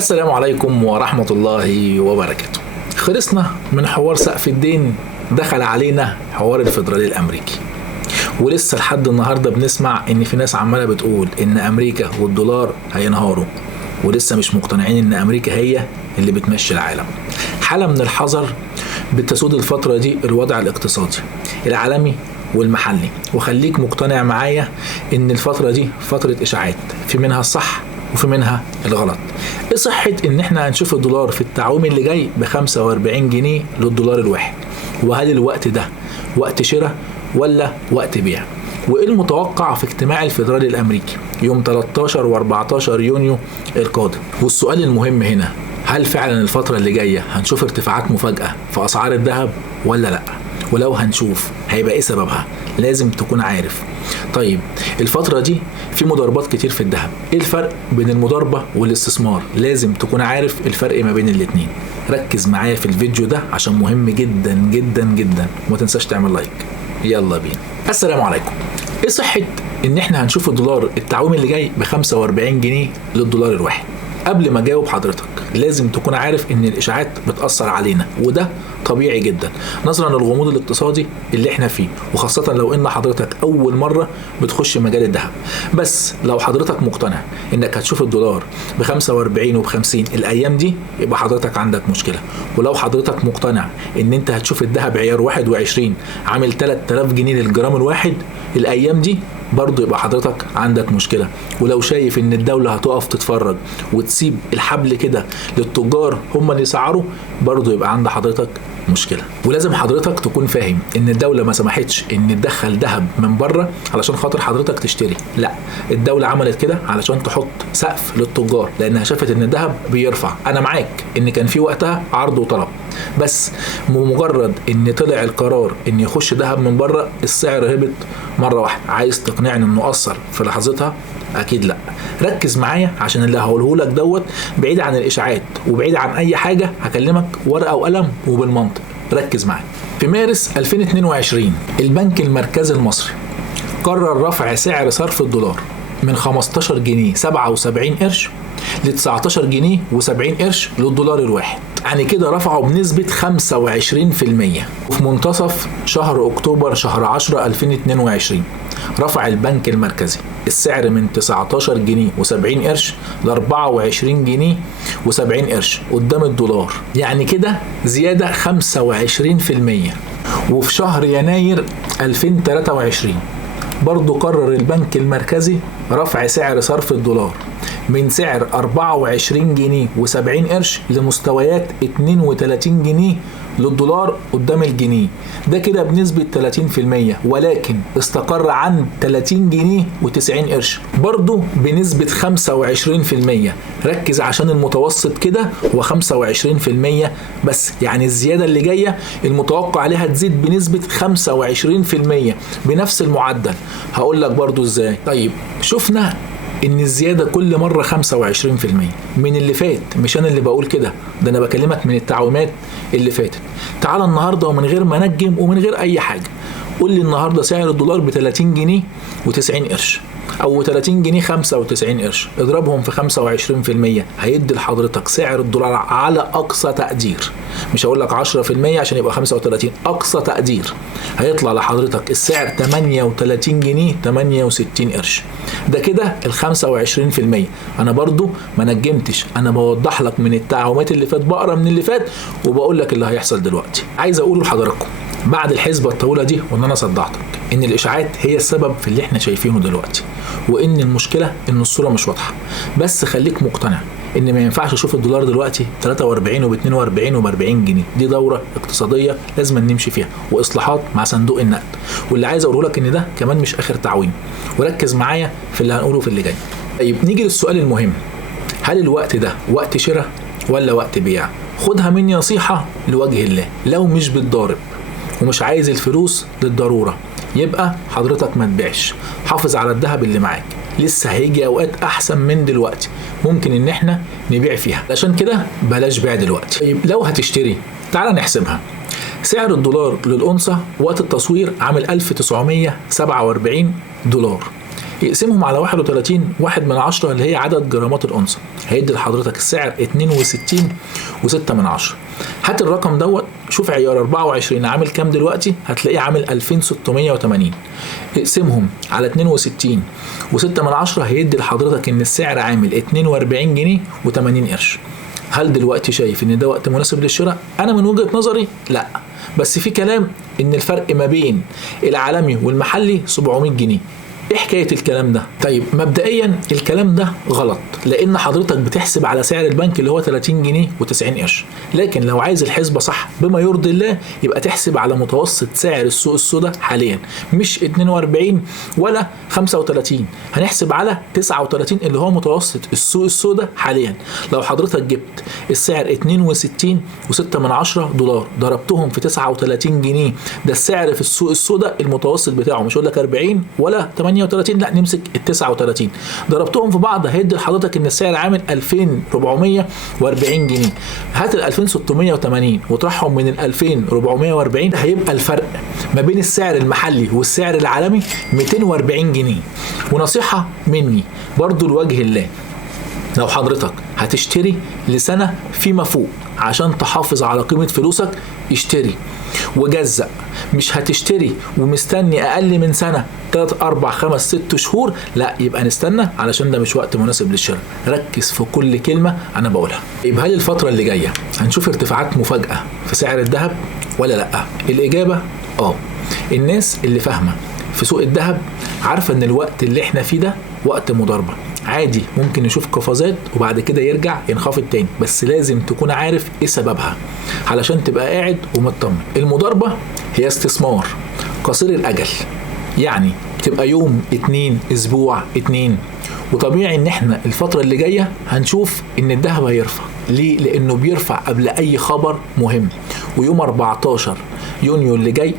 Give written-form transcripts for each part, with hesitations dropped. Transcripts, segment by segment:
السلام عليكم ورحمة الله وبركاته. خلصنا من حوار سقف الدين، دخل علينا حوار الفيدرالي الأمريكي، ولسه لحد النهاردة بنسمع إن في ناس عمالة بتقول إن أمريكا والدولار هينهاروا، ولسه مش مقتنعين إن أمريكا هي اللي بتمشي العالم. حالة من الحذر بتسود الفترة دي الوضع الاقتصادي العالمي والمحلي، وخليك مقتنع معايا إن الفترة دي فترة إشاعات، في منها الصح وفي منها الغلط. ايه صحة ان احنا هنشوف الدولار في التعويم اللي جاي ب45 جنيه للدولار الواحد؟ وهل الوقت ده وقت شراء ولا وقت بيع؟ وايه المتوقع في اجتماع الفيدرالي الامريكي يوم 13 و14 يونيو القادم؟ والسؤال المهم هنا، هل فعلا الفترة اللي جاية هنشوف ارتفاعات مفاجئة في اسعار الذهب ولا لا؟ ولو هنشوف هيبقى ايه سببها؟ لازم تكون عارف. طيب الفترة دي في مضاربات كتير في الذهب، ايه الفرق بين المضاربة والاستثمار؟ لازم تكون عارف الفرق ما بين الاتنين. ركز معايا في الفيديو ده عشان مهم جدا جدا جدا، وما تنساش تعمل لايك. يلا بينا. السلام عليكم. ايه صحة ان احنا هنشوف الدولار التعويم اللي جاي ب45 جنيه للدولار الواحد؟ قبل ما اجاوب حضرتك لازم تكون عارف ان الاشاعات بتأثر علينا، وده طبيعي جدا نظرا للغموض الاقتصادي اللي احنا فيه، وخاصة لو ان حضرتك اول مرة بتخش مجال الذهب. بس لو حضرتك مقتنع انك هتشوف الدولار ب45 وب50 الايام دي، يبقى حضرتك عندك مشكلة. ولو حضرتك مقتنع ان انت هتشوف الذهب عيار 21 عامل 3000 جنيه للجرام الواحد الايام دي، برضو يبقى حضرتك عندك مشكلة. ولو شايف ان الدولة هتقف تتفرج وتسيب الحبل كده للتجار هم اللي يسعروا، برضو يبقى عند حضرتك مشكلة. ولازم حضرتك تكون فاهم ان الدولة ما سمحتش ان تدخل ذهب من بره علشان خاطر حضرتك تشتري، لا، الدولة عملت كده علشان تحط سقف للتجار، لانها شافت ان الذهب بيرفع. انا معاك ان كان في وقتها عرض وطلب، بس بمجرد ان طلع القرار ان يخش ذهب من بره السعر هبط مرة واحدة. عايز تقنعني انه اثر في لحظتها؟ اكيد لا. ركز معايا عشان اللي هقوله لك دوت بعيد عن الاشاعات وبعيد عن اي حاجه، هكلمك ورقه وقلم وبالمنطق. ركز معايا. في مارس 2022 البنك المركزي المصري قرر رفع سعر صرف الدولار من 15 جنيه 77 قرش ل 19 جنيه و70 قرش للدولار الواحد، يعني كده رفعوا بنسبة 25%. وفي منتصف شهر أكتوبر شهر 10 2022 رفع البنك المركزي السعر من 19 جنيه و70 قرش ل 24 جنيه و70 قرش قدام الدولار، يعني كده زيادة 25%. وفي شهر يناير 2023 برضو قرر البنك المركزي رفع سعر صرف الدولار من سعر 24 جنيه و70 قرش لمستويات 32 جنيه للدولار قدام الجنيه، ده كده بنسبة 30%، ولكن استقر عن 30 جنيه و90 قرش برضو بنسبة 25%. ركز عشان المتوسط كده هو 25% بس، يعني الزيادة اللي جاية المتوقع عليها تزيد بنسبة 25% بنفس المعدل. هقول لك برضو ازاي. طيب شفنا ان الزيادة كل مرة 25% من اللي فات، مش انا اللي بقول كده، ده انا بكلمك من التعويمات اللي فاتت. تعال النهاردة ومن غير ما نجم ومن غير اي حاجة، قول لي النهاردة سعر الدولار ب 30 جنيه و90 قرش او 30 جنيه 95 قرش، اضربهم في 25%، هيدي لحضرتك سعر الدولار على اقصى تقدير، مش هقول لك 10% عشان يبقى 35، اقصى تقدير هيطلع لحضرتك السعر 38 جنيه 68 قرش. ده كده ال 25%. انا برضو ما نجمتش، انا بوضح لك من التعويمات اللي فات، بقرا من اللي فات وبقول لك اللي هيحصل دلوقتي. عايز اقول لحضراتكم بعد الحسبة الطويلة دي وان انا صدعتك ان الاشاعات هي السبب في اللي احنا شايفينه دلوقتي، وان المشكلة ان الصورة مش واضحة. بس خليك مقتنع ان ما ينفعش اشوف الدولار دلوقتي 43 وب 42 وب 40 جنيه. دي دورة اقتصادية لازم نمشي فيها، واصلاحات مع صندوق النقد. واللي عايز اقوله لك ان ده كمان مش اخر تعويم، وركز معايا في اللي هنقوله في اللي جاي. طيب نيجي للسؤال المهم، هل الوقت ده وقت شراء ولا وقت بيع؟ خدها مني نصيحة لوجه الله، لو مش بتضارب ومش عايز الفلوس للضرورة يبقى حضرتك ما تبيعش، حافظ على الذهب اللي معاك، لسه هيجي اوقات احسن من دلوقتي ممكن ان احنا نبيع فيها، عشان كده بلاش بيع دلوقتي. طيب لو هتشتري تعال نحسبها. سعر الدولار للأونصة وقت التصوير عامل 1947 دولار، يقسمهم على 31.1 اللي هي عدد جرامات الأونصة، هيدي لحضرتك السعر 62.6. هات الرقم دوت، شوف عيار 24 عامل كام دلوقتي، هتلاقيه عامل 2680. اقسمهم على 62.6 هيدي لحضرتك ان السعر عامل 42 جنيه و80 قرش. هل دلوقتي شايف ان ده وقت مناسب للشراء؟ انا من وجهة نظري لا، بس في كلام ان الفرق ما بين العالمي والمحلي 700 جنيه. ايه حكاية الكلام ده؟ طيب مبدئيا الكلام ده غلط، لان حضرتك بتحسب على سعر البنك اللي هو 30 جنيه و90 قرش، لكن لو عايز الحسبة صح بما يرضي الله يبقى تحسب على متوسط سعر السوق السوداء حاليا، مش 42 ولا 35، هنحسب على 39 اللي هو متوسط السوق السوداء حاليا. لو حضرتك جبت السعر 62.6 دولار ضربتهم في 39 جنيه، ده السعر في السوق السوداء المتوسط بتاعه، مش هقول لك 40 ولا 38، لا نمسك ال 39، ضربتهم في بعض هيدي لحضرتك ان السعر عامل 2440 جنيه. هات ال 2680 وطرحهم من ال 2440، هيبقى الفرق ما بين السعر المحلي والسعر العالمي 240 جنيه. ونصيحة مني برضو لوجه الله، لو حضرتك هتشتري لسنة فيما فوق عشان تحافظ على قيمة فلوسك، اشتري وجزأ. مش هتشتري ومستني اقل من سنة 3 4 5 6 شهور، لا يبقى نستنى علشان ده مش وقت مناسب للشراء. ركز في كل كلمة انا بقولها. يبقى هل الفترة اللي جاية هنشوف ارتفاعات مفاجئة في سعر الذهب ولا لا؟ الاجابة الناس اللي فاهمة في سوق الذهب عارفة ان الوقت اللي احنا فيه ده وقت مضاربة عادي، ممكن نشوف قفزات وبعد كده يرجع ينخفض تاني، بس لازم تكون عارف ايه سببها علشان تبقى قاعد ومطمن. المضاربة هي استثمار قصير الأجل، يعني تبقى يوم 2 اسبوع 2، وطبيعي ان احنا الفترة اللي جاية هنشوف ان الذهب هيرفع. ليه؟ لانه بيرفع قبل اي خبر مهم، ويوم 14 يونيو اللي جاي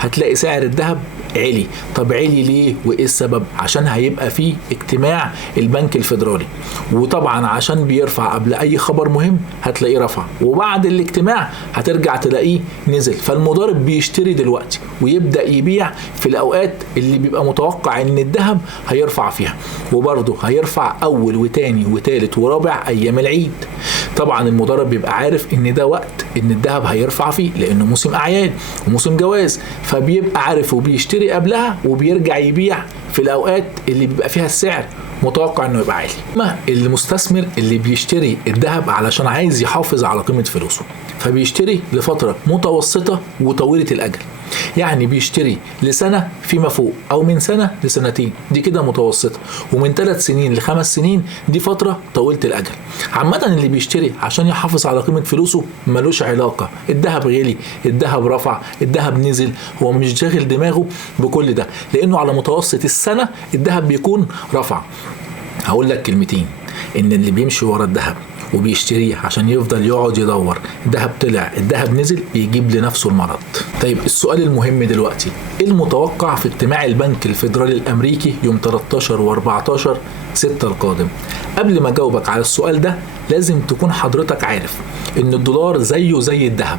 هتلاقي سعر الذهب علي. طب علي ليه وايه السبب؟ عشان هيبقى فيه اجتماع البنك الفيدرالي، وطبعا عشان بيرفع قبل اي خبر مهم هتلاقيه رفع، وبعد الاجتماع هترجع تلاقيه نزل. فالمضارب بيشتري دلوقتي ويبدأ يبيع في الاوقات اللي بيبقى متوقع ان الذهب هيرفع فيها، وبرضه هيرفع اول وتاني وتالت ورابع ايام العيد. طبعا المضارب بيبقى عارف ان ده وقت ان الذهب هيرفع فيه لانه موسم اعياد وموسم جواز، فبيبقى عارف وبيشتري قبلها وبيرجع يبيع في الاوقات اللي بيبقى فيها السعر متوقع انه يبقى عالي. اما المستثمر اللي بيشتري الذهب علشان عايز يحافظ على قيمة فلوسه، فبيشتري لفترة متوسطة وطويلة الاجل، يعني بيشتري لسنة فيما فوق او من سنة لسنتين، دي كده متوسطة، ومن 3 سنين ل5 سنين دي فترة طويلة الاجل. عامة اللي بيشتري عشان يحافظ على قيمة فلوسه ملوش علاقة الذهب غلي الذهب رفع الذهب نزل، هو مش شاغل دماغه بكل ده، لانه على متوسط السنة الذهب بيكون رفع. هقول لك كلمتين، ان اللي بيمشي ورا الذهب وبيشتريه عشان يفضل يقعد يدور الذهب طلع الذهب نزل بيجيب لنفسه المرض. طيب السؤال المهم دلوقتي، ايه المتوقع في اجتماع البنك الفيدرالي الامريكي يوم 13 و14 6 القادم؟ قبل ما اجاوبك على السؤال ده لازم تكون حضرتك عارف ان الدولار زيه زي الذهب،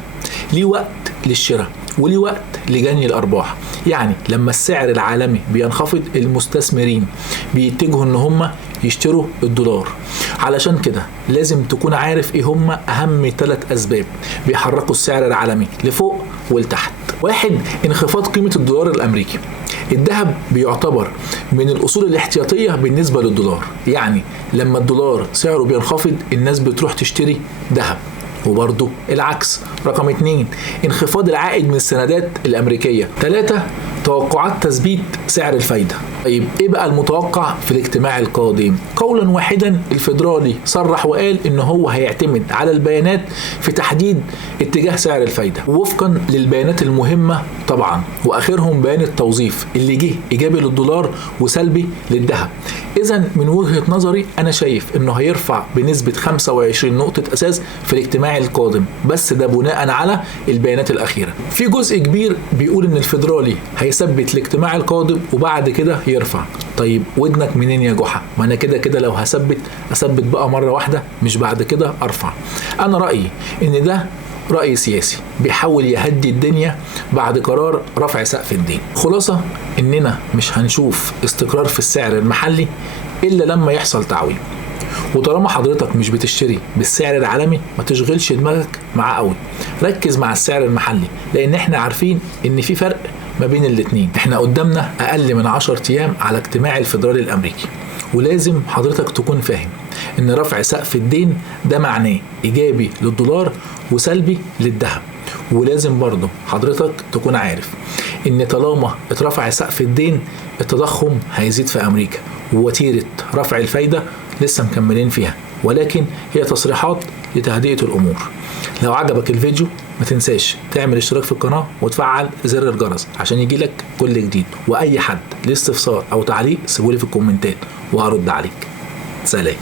ليه وقت للشراء وليه وقت لجني الارباح. يعني لما السعر العالمي بينخفض المستثمرين بيتجهوا ان هم يشتروا الدولار. علشان كده لازم تكون عارف ايه هم اهم 3 اسباب بيحركوا السعر العالمي لفوق ولتحت. 1، انخفاض قيمة الدولار الامريكي. الذهب بيعتبر من الاصول الاحتياطية بالنسبة للدولار، يعني لما الدولار سعره بينخفض الناس بتروح تشتري ذهب، وبرضو العكس. رقم 2، انخفاض العائد من السندات الامريكية. 3، توقعات تثبيت سعر الفايدة. طيب ايه بقى المتوقع في الاجتماع القادم؟ قولا واحدا الفيدرالي صرح وقال ان هو هيعتمد على البيانات في تحديد اتجاه سعر الفايدة وفقا للبيانات المهمة طبعا، واخرهم بيان التوظيف اللي جه ايجابي للدولار وسلبي للذهب. اذا من وجهة نظري انا شايف انه هيرفع بنسبة 25 نقطة اساس في الاجتماع القادم، بس ده بناء على البيانات الاخيرة. في جزء كبير بيقول ان الفيدرالي هيثبت الاجتماع القادم وبعد كده يرفع. طيب ودنك منين يا جحا؟ ما انا كده لو اثبت بقى مرة واحدة مش بعد كده ارفع. انا رأيي ان ده رأي سياسي بيحاول يهدي الدنيا بعد قرار رفع سقف الدين. خلاصة اننا مش هنشوف استقرار في السعر المحلي الا لما يحصل تعويم، وطالما حضرتك مش بتشتري بالسعر العالمي ما تشغلش دماغك معاه قوي، ركز مع السعر المحلي، لان احنا عارفين ان في فرق ما بين الاتنين. احنا قدامنا اقل من 10 ايام على اجتماع الفيدرالي الامريكي، ولازم حضرتك تكون فاهم ان رفع سقف الدين ده معناه ايجابي للدولار وسلبي للذهب. ولازم برضه حضرتك تكون عارف ان طالما اترفع سقف الدين التضخم هيزيد في امريكا، ووتيرة رفع الفايدة لسه مكملين فيها، ولكن هي تصريحات لتهدئة الامور. لو عجبك الفيديو ما تنساش تعمل اشتراك في القناة وتفعل زر الجرس عشان يجيلك كل جديد. واي حد ليه استفسار او تعليق سيبولي في الكومنتات وهرد عليك. سلام.